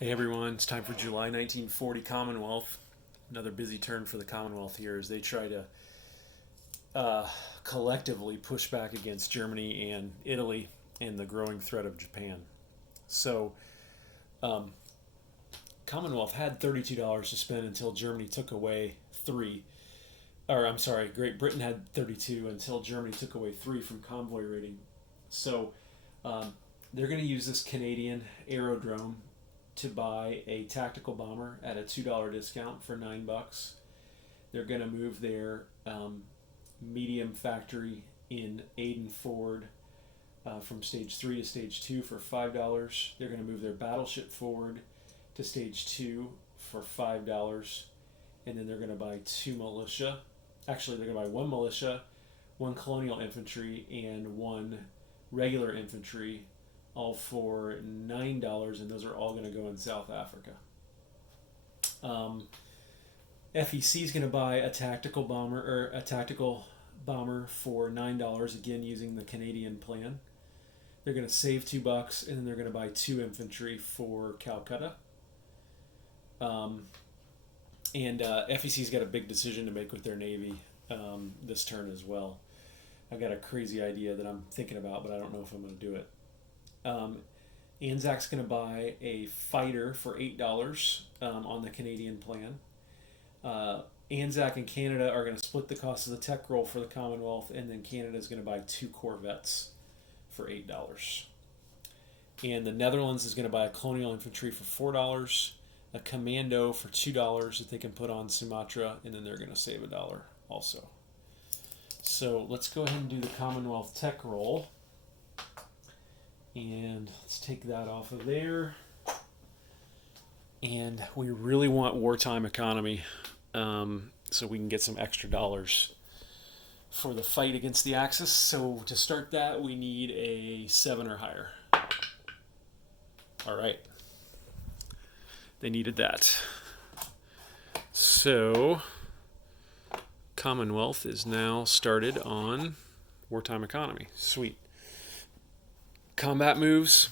Hey everyone, it's time for July 1940 Commonwealth. Another busy turn for the Commonwealth here as they try to uh, collectively push back against Germany and Italy and the growing threat of Japan. So, um, Commonwealth had $32 to spend until Germany took away three. Or, I'm sorry, Great Britain had 32 until Germany took away three from convoy raiding. So, um, they're going to use this Canadian Aerodrome to buy a tactical bomber at a $2 discount for $9. They're going to move their medium factory in Aden Ford from stage 3 to stage 2 for $5. They're going to move their battleship forward to stage 2 for $5. And then they're going to buy two militia. Actually, they're going to buy one militia, one Colonial Infantry, and one regular infantry, all for $9, and those are all going to go in South Africa. FEC is going to buy a tactical bomber for $9, again using the Canadian plan. They're going to save $2, and then they're going to buy two infantry for Calcutta. And FEC's got a big decision to make with their Navy this turn as well. I got a crazy idea that I'm thinking about, but I don't know if I'm going to do it. Anzac's going to buy a fighter for $8 on the Canadian plan. Anzac and Canada are going to split the cost of the tech roll for the Commonwealth, and then Canada is going to buy two corvettes for $8. And the Netherlands is going to buy a Colonial Infantry for $4, a Commando for $2 that they can put on Sumatra, and then they're going to save $1 also. So let's go ahead and do the Commonwealth tech roll. And let's take that off of there. And we really want wartime economy so we can get some extra dollars for the fight against the Axis. So to start that, we need a 7 or higher. All right. They needed that. So Commonwealth is now started on wartime economy. Sweet. Combat moves,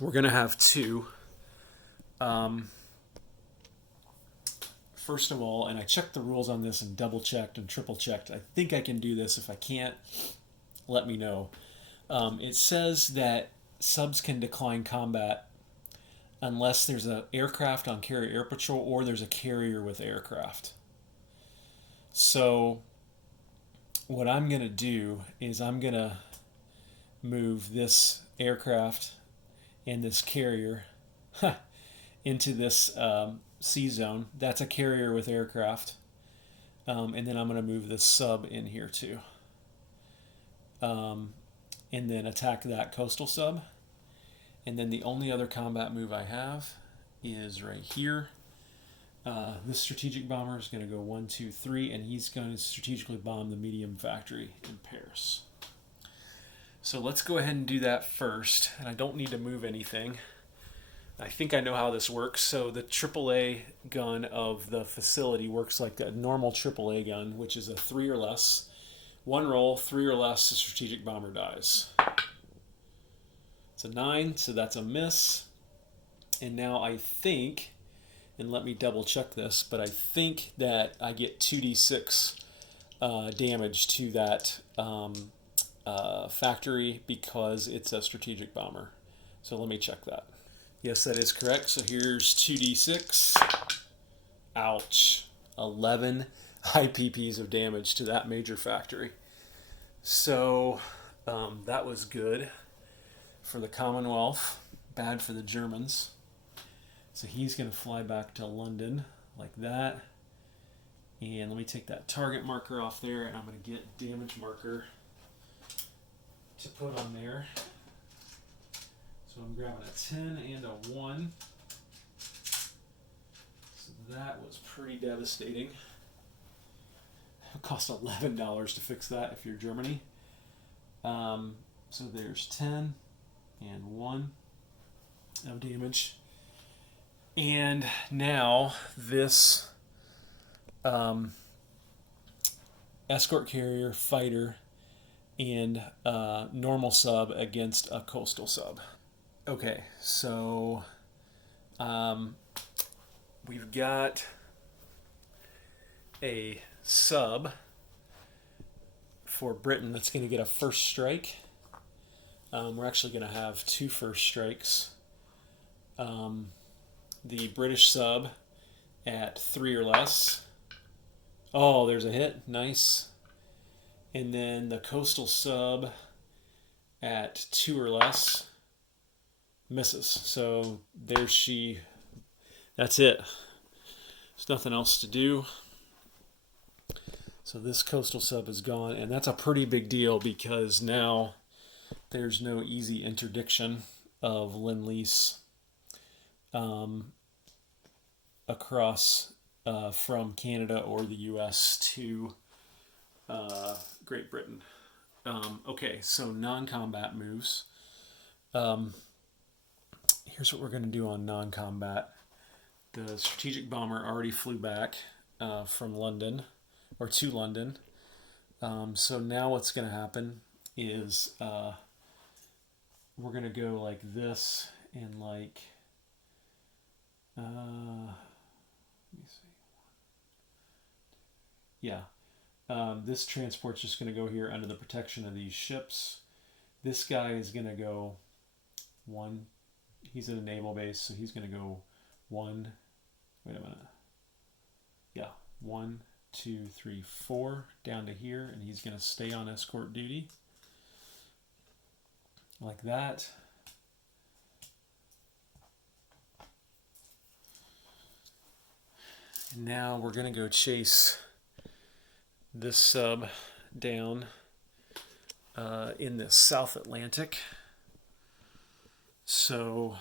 we're going to have two. First of all, and I checked the rules on this and double checked and triple checked. I think I can do this. If I can't, let me know. It says that subs can decline combat unless there's an aircraft on carrier air patrol or there's a carrier with aircraft. So what I'm going to do is I'm going to move this aircraft and this carrier into this C zone. That's a carrier with aircraft. And then I'm going to move this sub in here too. And then attack that coastal sub. And then the only other combat move I have is right here. This strategic bomber is going to go 1, 2, 3, and he's going to strategically bomb the medium factory in Paris. So let's go ahead and do that first. And I don't need to move anything. I think I know how this works. So the AAA gun of the facility works like a normal AAA gun, which is a 3 or less. One roll, 3 or less, the strategic bomber dies. It's a 9, so that's a miss. And now I think, and let me double check this, but I think that I get 2d6 damage to that factory because it's a strategic bomber. So let me check that. Yes, that is correct. So here's 2d6. Ouch. 11 IPPs of damage to that major factory. So that was good for the Commonwealth. Bad for the Germans. So he's going to fly back to London like that. And let me take that target marker off there, and I'm going to get damage marker to put on there. So I'm grabbing a 10 and a 1. So that was pretty devastating. It cost $11 to fix that if you're Germany. So there's 10 and 1 of damage. And now this escort carrier, fighter, and normal sub against a coastal sub. Okay, so Um, we've got a sub for Britain that's going to get a first strike. We're actually going to have two first strikes. The British sub at 3 or less. Oh, there's a hit. Nice. And then the coastal sub at 2 or less misses. So there's she. That's it. There's nothing else to do. So this coastal sub is gone, and that's a pretty big deal because now there's no easy interdiction of Lend-Lease across from Canada or the U.S. to Great Britain. Okay, so non-combat moves. Here's what we're going to do on non-combat. The strategic bomber already flew back from London, or to London. So now what's going to happen is we're going to go like this and like, let me see. Yeah. This transport's just going to go here under the protection of these ships. This guy is going to go one. He's at a naval base, so he's going to go one. Wait a minute. Yeah, 1, 2, 3, 4 down to here, and he's going to stay on escort duty like that. And now we're going to go chase this sub down in the South Atlantic. So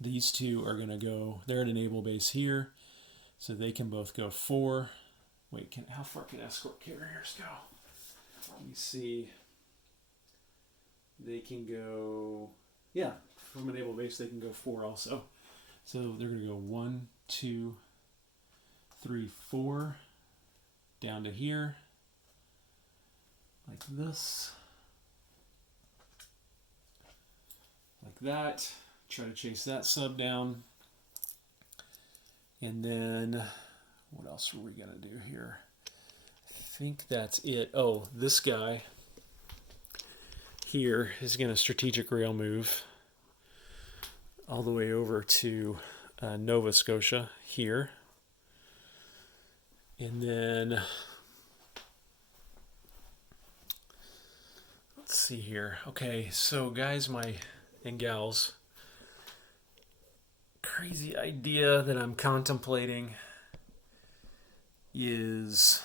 these two are going to go, they're at a naval base here, so they can both go 4. Wait, how far can escort carriers go? Let me see. They can go, yeah, from a naval base they can go 4 also. So they're going to go 1, 2, 3, 4 down to here, like this, like that. Try to chase that sub down. And then what else are we going to do here? I think that's it. Oh, this guy here is going to strategic rail move all the way over to Nova Scotia here. And then let's see here. Okay, so guys, and gals, crazy idea that I'm contemplating is,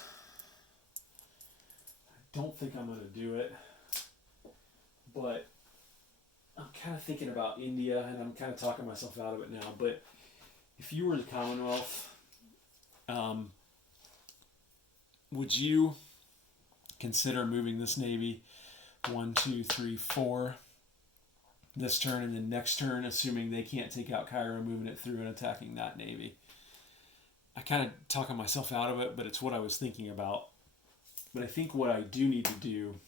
I don't think I'm going to do it, but I'm kind of thinking about India, and I'm kind of talking myself out of it now. But if you were the Commonwealth, would you consider moving this Navy 1, 2, 3, 4 this turn, and then next turn, assuming they can't take out Cairo, moving it through and attacking that Navy? I kind of talking myself out of it, but it's what I was thinking about. But I think what I do need to do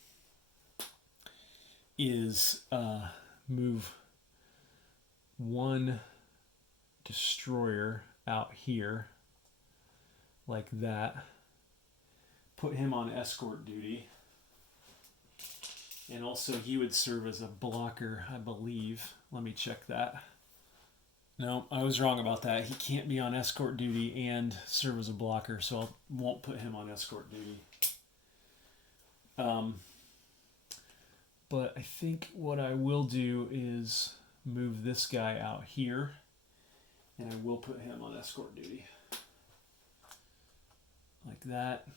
is move one destroyer out here like that, put him on escort duty, and also he would serve as a blocker, I believe. Let me check that. No, I was wrong about that. He can't be on escort duty and serve as a blocker, so I won't put him on escort duty. But I think what I will do is move this guy out here, and I will put him on escort duty. Like that.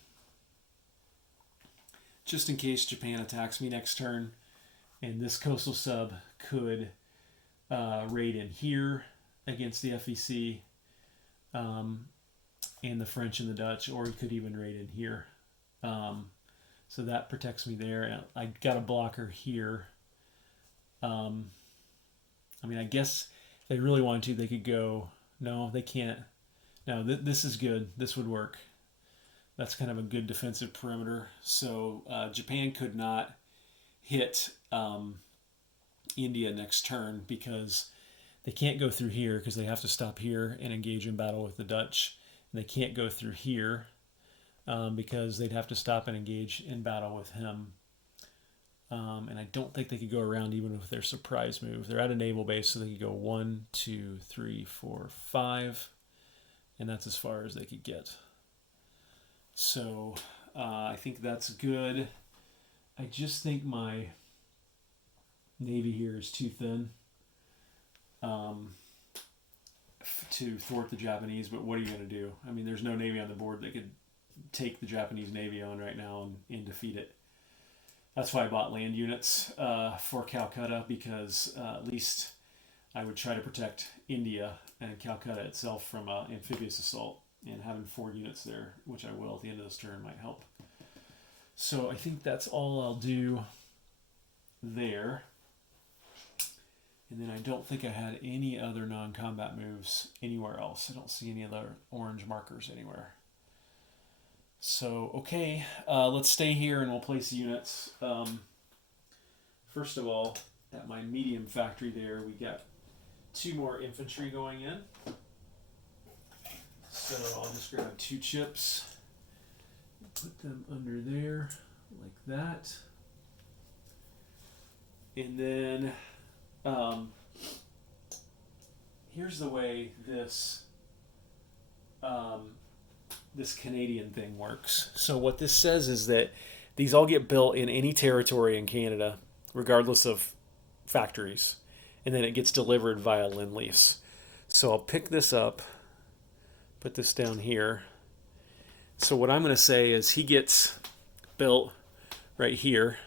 Just in case Japan attacks me next turn, and this coastal sub could raid in here against the FEC, and the French and the Dutch, or he could even raid in here. So that protects me there. And I got a blocker here. I mean, I guess if they really wanted to, they could go. No, they can't. No, this is good. This would work. That's kind of a good defensive perimeter. So Japan could not hit India next turn because They can't go through here because they have to stop here and engage in battle with the Dutch. And they can't go through here because they'd have to stop and engage in battle with him. And I don't think they could go around even with their surprise move. They're at a naval base, so they could go 1, 2, 3, 4, 5. And that's as far as they could get. So I think that's good. I just think my navy here is too thin to thwart the Japanese, but what are you going to do? I mean, there's no navy on the board that could take the Japanese navy on right now and defeat it. That's why I bought land units for Calcutta, because at least I would try to protect India and Calcutta itself from amphibious assault, and having 4 units there, which I will at the end of this turn, might help. So I think that's all I'll do there. And then I don't think I had any other non-combat moves anywhere else. I don't see any other orange markers anywhere. So, okay, let's stay here and we'll place units. First of all, at my medium factory there, we got 2 more infantry going in. So I'll just grab 2 chips, put them under there like that. And then here's the way this this Canadian thing works. So what this says is that these all get built in any territory in Canada, regardless of factories, and then it gets delivered via Lend-Lease. So I'll pick this up, put this down here. So what I'm going to say is he gets built right here,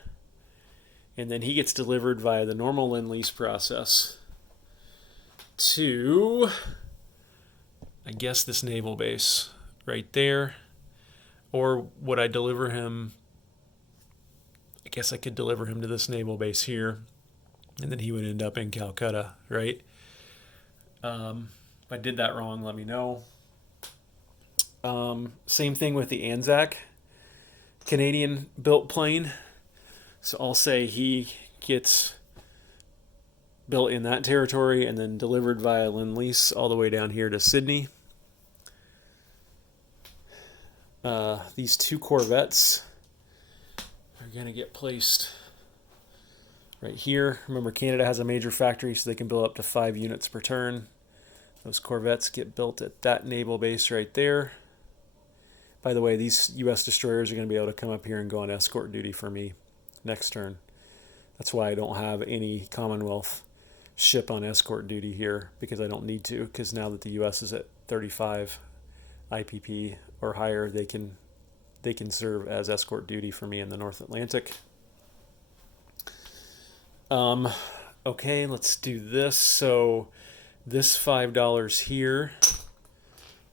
and then he gets delivered via the normal Lend-Lease process to, I guess, this naval base right there. Or would I deliver him? I guess I could deliver him to this naval base here, and then he would end up in Calcutta, right? If I did that wrong, let me know. Same thing with the Anzac Canadian built plane. So I'll say he gets built in that territory and then delivered via Lend-Lease all the way down here to Sydney. These 2 corvettes are going to get placed right here. Remember, Canada has a major factory, so they can build up to 5 units per turn. Those corvettes get built at that naval base right there. By the way, these U.S. destroyers are going to be able to come up here and go on escort duty for me next turn. That's why I don't have any Commonwealth ship on escort duty here, because I don't need to, because now that the U.S. is at 35 IPP or higher, they can serve as escort duty for me in the North Atlantic. Okay, let's do this. So this $5 here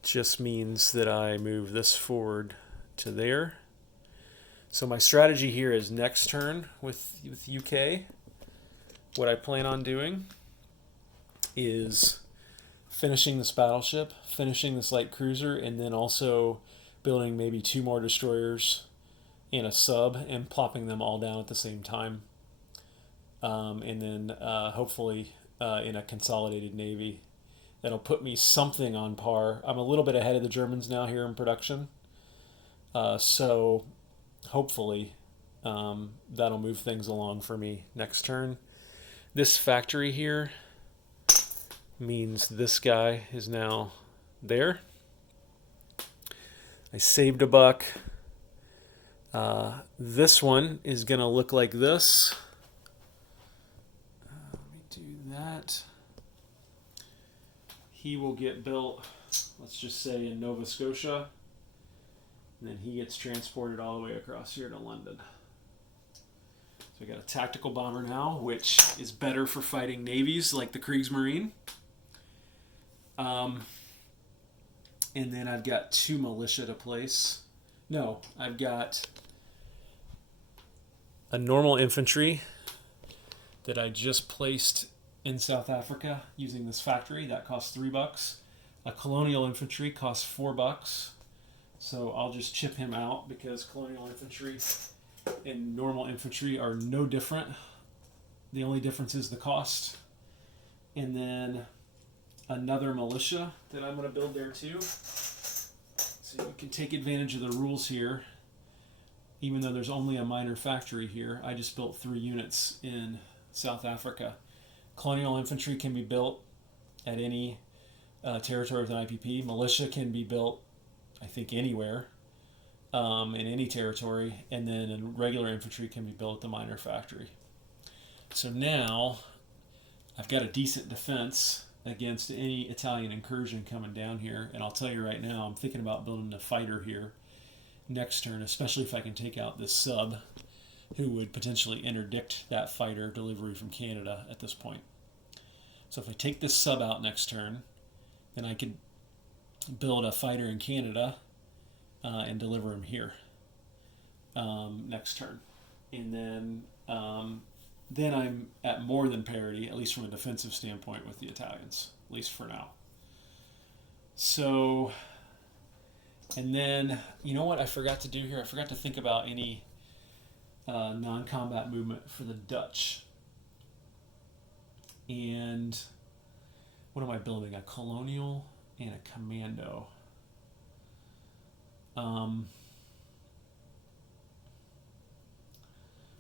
just means that I move this forward to there. So my strategy here is next turn with UK. What I plan on doing is finishing this battleship, finishing this light cruiser, and then also building maybe 2 more destroyers and a sub and plopping them all down at the same time. And then hopefully in a consolidated navy. That'll put me something on par. I'm a little bit ahead of the Germans now here in production. So hopefully that'll move things along for me next turn. This factory here means this guy is now there. I saved a buck. This one is going to look like this. Let me do that. He will get built, let's just say, in Nova Scotia. And then he gets transported all the way across here to London. So I got a tactical bomber now, which is better for fighting navies like the Kriegsmarine. And then I've got 2 militia to place. No, I've got a normal infantry that I just placed in South Africa using this factory. That costs $3. A Colonial Infantry costs $4. So I'll just chip him out because Colonial Infantry and normal infantry are no different. The only difference is the cost. And then another militia that I'm going to build there too. So you can take advantage of the rules here. Even though there's only a minor factory here, I just built 3 units in South Africa. Colonial Infantry can be built at any territory with an IPP. Militia can be built, I think, anywhere in any territory. And then regular infantry can be built at the minor factory. So now I've got a decent defense against any Italian incursion coming down here. And I'll tell you right now, I'm thinking about building a fighter here next turn, especially if I can take out this sub who would potentially interdict that fighter delivery from Canada at this point. So if I take this sub out next turn, then I could build a fighter in Canada and deliver him here next turn. And then I'm at more than parity, at least from a defensive standpoint, with the Italians, at least for now. So, and then, you know what I forgot to do here? I forgot to think about any non-combat movement for the Dutch. And what am I building? A Colonial and a Commando.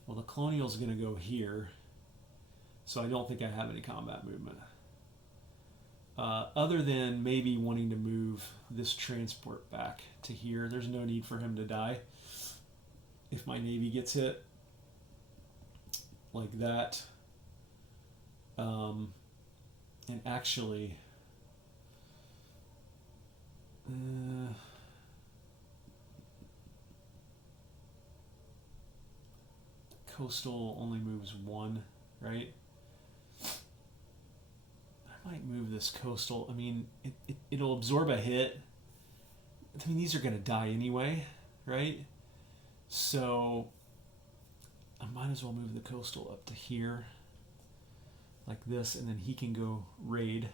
Well, the Colonial's going to go here, so I don't think I have any combat movement. Other than maybe wanting to move this transport back to here. There's no need for him to die if my Navy gets hit like that. And actually, coastal only moves 1, right? I might move this coastal. I mean, it'll absorb a hit. I mean, these are going to die anyway, right? So I might as well move the coastal up to here like this, and then he can go raid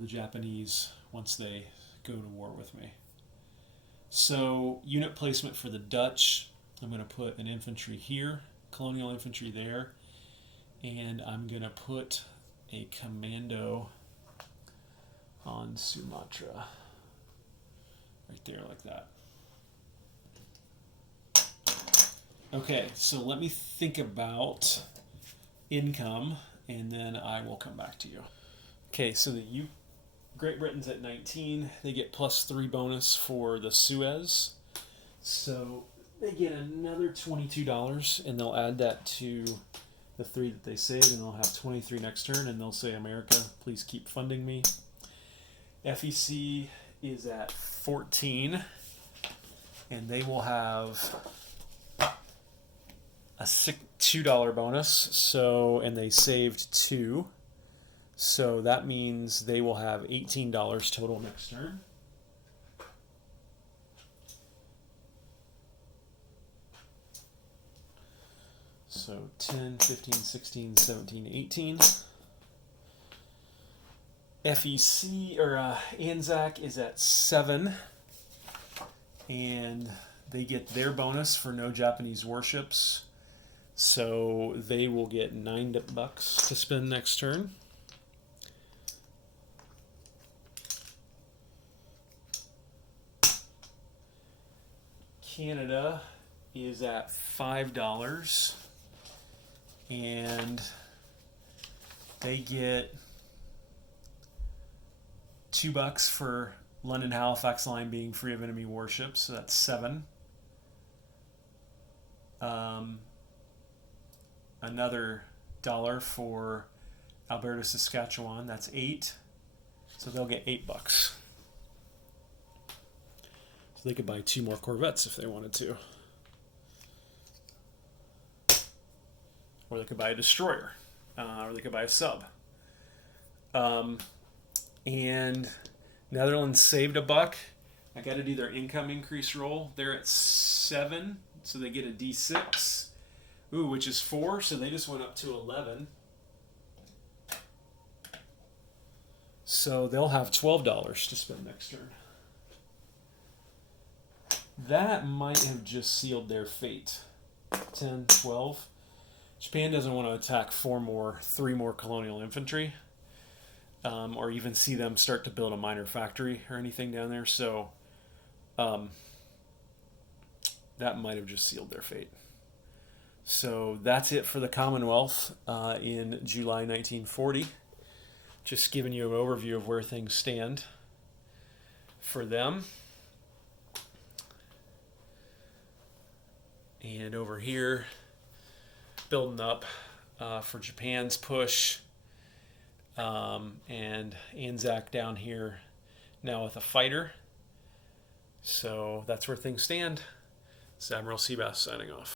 the Japanese once they go to war with me. So unit placement for the Dutch, I'm going to put an infantry here, Colonial Infantry there, and I'm going to put a Commando on Sumatra right there like that. Okay, so let me think about income and then I will come back to you. Okay, so Great Britain's at 19. They get +3 bonus for the Suez. So they get another $22 and they'll add that to the 3 that they saved, and they'll have 23 next turn, and they'll say, America, please keep funding me. FEC is at 14, and they will have a $2 bonus, so, and they saved 2, so that means they will have $18 total next turn. So 10, 15, 16, 17, 18. FEC, or Anzac, is at 7. And they get their bonus for no Japanese warships. So they will get $9 to spend next turn. Canada is at $5. And they get $2 for London Halifax line being free of enemy warships, so that's 7. Another $1 for Alberta, Saskatchewan, that's 8. So they'll get $8. So they could buy 2 more Corvettes if they wanted to. Or they could buy a destroyer, or they could buy a sub. And Netherlands saved $1. I got to do their income increase roll. They're at 7, so they get a D6. Ooh, which is 4, so they just went up to 11. So they'll have $12 to spend next turn. That might have just sealed their fate. 10, 12. Japan doesn't want to attack 3 more Colonial Infantry. or even see them start to build a minor factory or anything down there. So um, that might have just sealed their fate. So that's it for the Commonwealth in July 1940. Just giving you an overview of where things stand for them. And over here, building up for Japan's push. And Anzac down here now with a fighter. So that's where things stand. This is Admiral Seabass signing off.